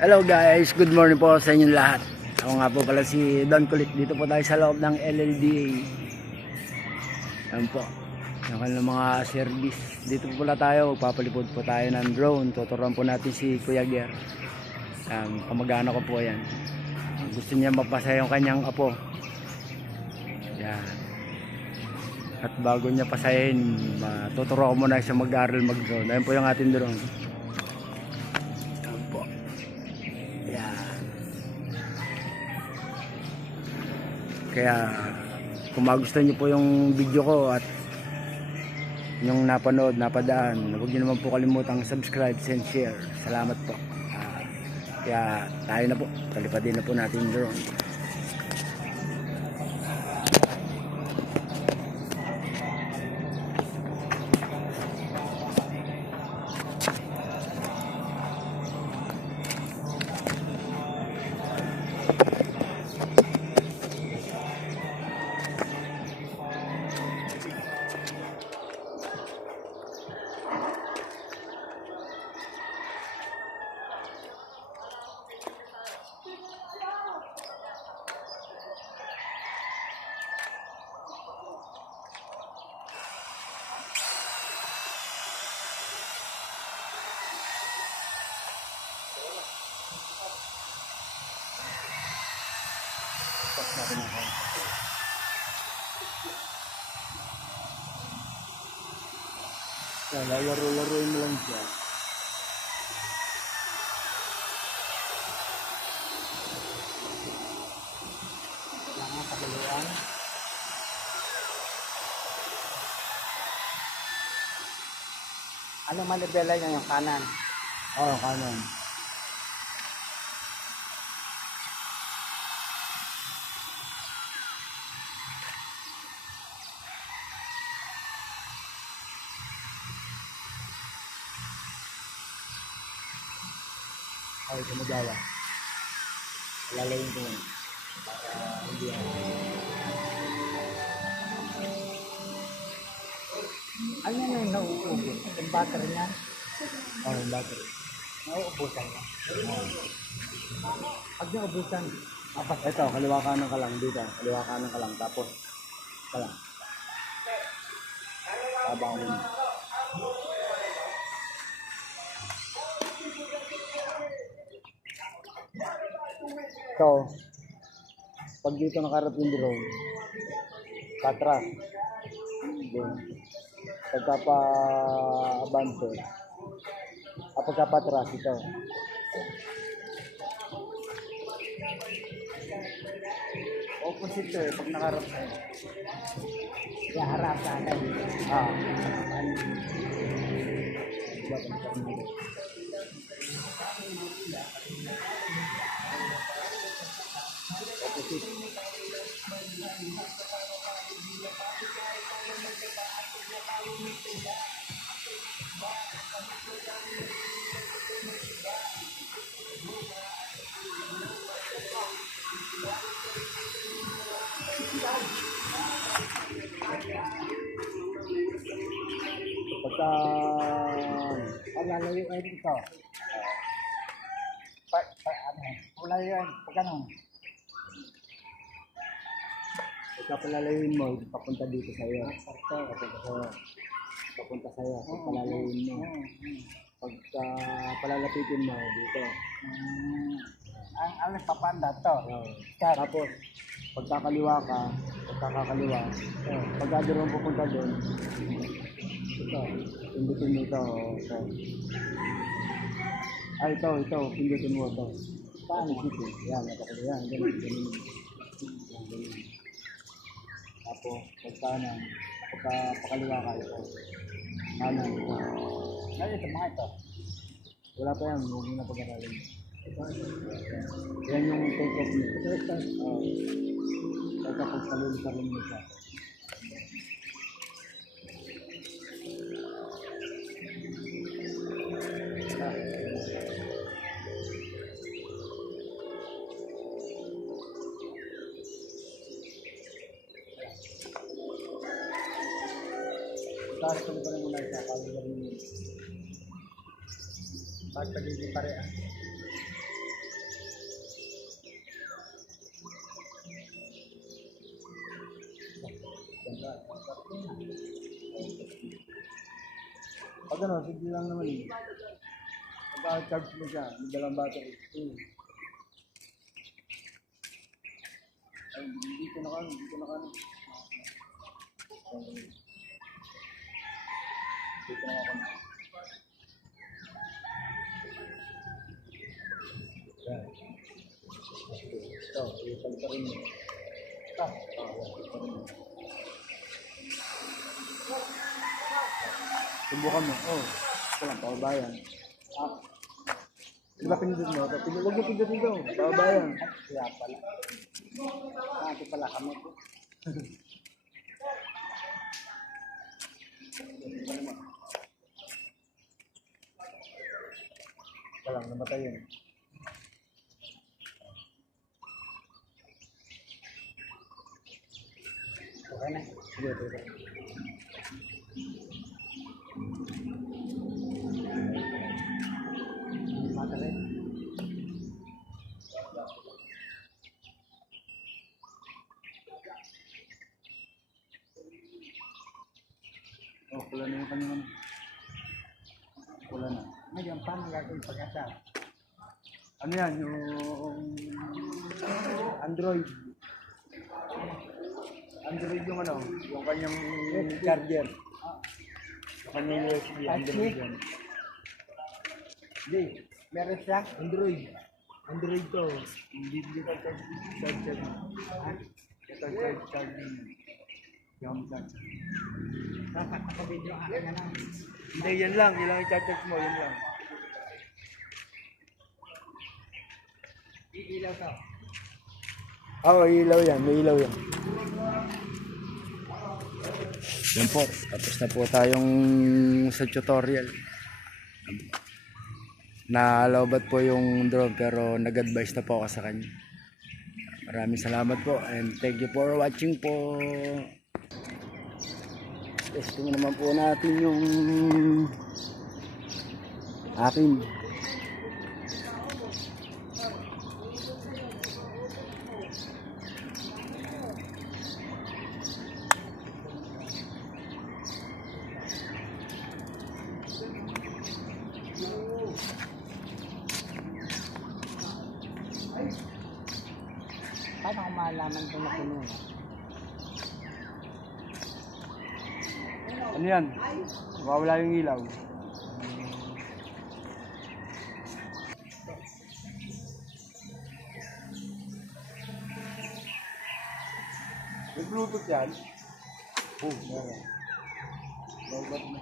Hello guys, good morning po sa inyong lahat. Ako nga po pala si Don Kulit. Dito po tayo sa loob ng LLDA. Ayan po, yung kanilang mga service. Dito po pala tayo, magpapalipod po tayo ng drone. Tuturuan po natin si Kuya Ger. Kamag-anak ko po yan. Gusto niya mapasaya yung kanyang apo. Yan. At bago niya pasayin, tuturuan ko muna siya mag-aral mag-drone. Ayan po yung ating drone. Kaya kung magustuhan nyo po yung video ko at yung napanood, napadaan, huwag nyo naman po kalimutang subscribe and share. Salamat po. Kaya tayo na po, palipadin na po natin yung drone. Lalaro-laruin mo lang siya. Kailangan paglaruan. Anong manibela niya yung kanan? Oo, kanan. Ay, sumagawa. Lalayin ko yun. Para hindi yan. Ano na yung nauubos? Yung battery niya? Oo, yung battery. Nauubusan niya. Pag nauubusan, Ito, kaliwa kanan ka lang dito. Kaliwa kanan ka lang. Tapos, ka lang. Tabang mo. So, pag dito nakarap yung drone, katras. Then, pagkapa-abante, pagkapatras ito. Opposite eh, pag nakarap sa'yo. kaya harap sa akin. Pagka Palalayo ay dito. Palalayo ay pag ganun. pagkapalalawin mo, papunta dito sa iyo. Papunta sa iyo. Pag palalawin mo. Pagka palalapitin mo dito. Ang alas papanda to. Tapos pagkakaliwa ka, pagkakakaliwa, pagka doon pupunta doon, ito, pindutin mo ito. Ito. Ito, pindutin mo ito. Paano dito? Yan, napakali yan. Ganun. Tapos, pagkanan, pagkakaliwa ka ito. Kanan, ito. Ano ito mga ito? Wala pa yan, huwag mo na pag-aralin. Yan yung take-off mo. Tapos talun-talun mo siya. Tapos ko pa rin muna siya, kaliwa rin yun. Bakit pagiging pare ah? gano'n, sige lang naman eh. Pagka-charge mo siya, may dalang battery. Ay, dito na kano, dito na kano. Dito na kano. Yan. Ito, ipal pa rin. Ito. Subukan mo. Oh, ito lang, pababayan. Di ba pinindot mo? Huwag mo pindutin daw. Pababayan. Kaya pala. Ito pala kami. Ito lang, namatay yun. Okay na. Sige, sige. Battery. Oh, pula na yung kanyang ano. Pula na. Ngayon, paano gagawin pag-asa? Ano yan? Yung Android. Android yung ano? Yung kanyang charger. Yung kanyang USB. Android yan. Hindi. Meron siya? Android. Android to. Hindi ka charger. Ito charging. Yung charger. Nakakapabid yung akin na lang. Hindi, yan lang. Yan lang i-charge mo. Yan lang. Iilaw to. Oo, ilaw yan. May ilaw yan. Yan po. Tapos na po tayong sa tutorial. Nalobat po yung drone pero nag-advise na po ako sa kanya. Maraming salamat po and thank you for watching po. Testing naman po natin yung akin. Paano ko malaman kung napuno? Ano yan? Mawawala yung ilaw. May Bluetooth yan? Oh, meron. Lobat na.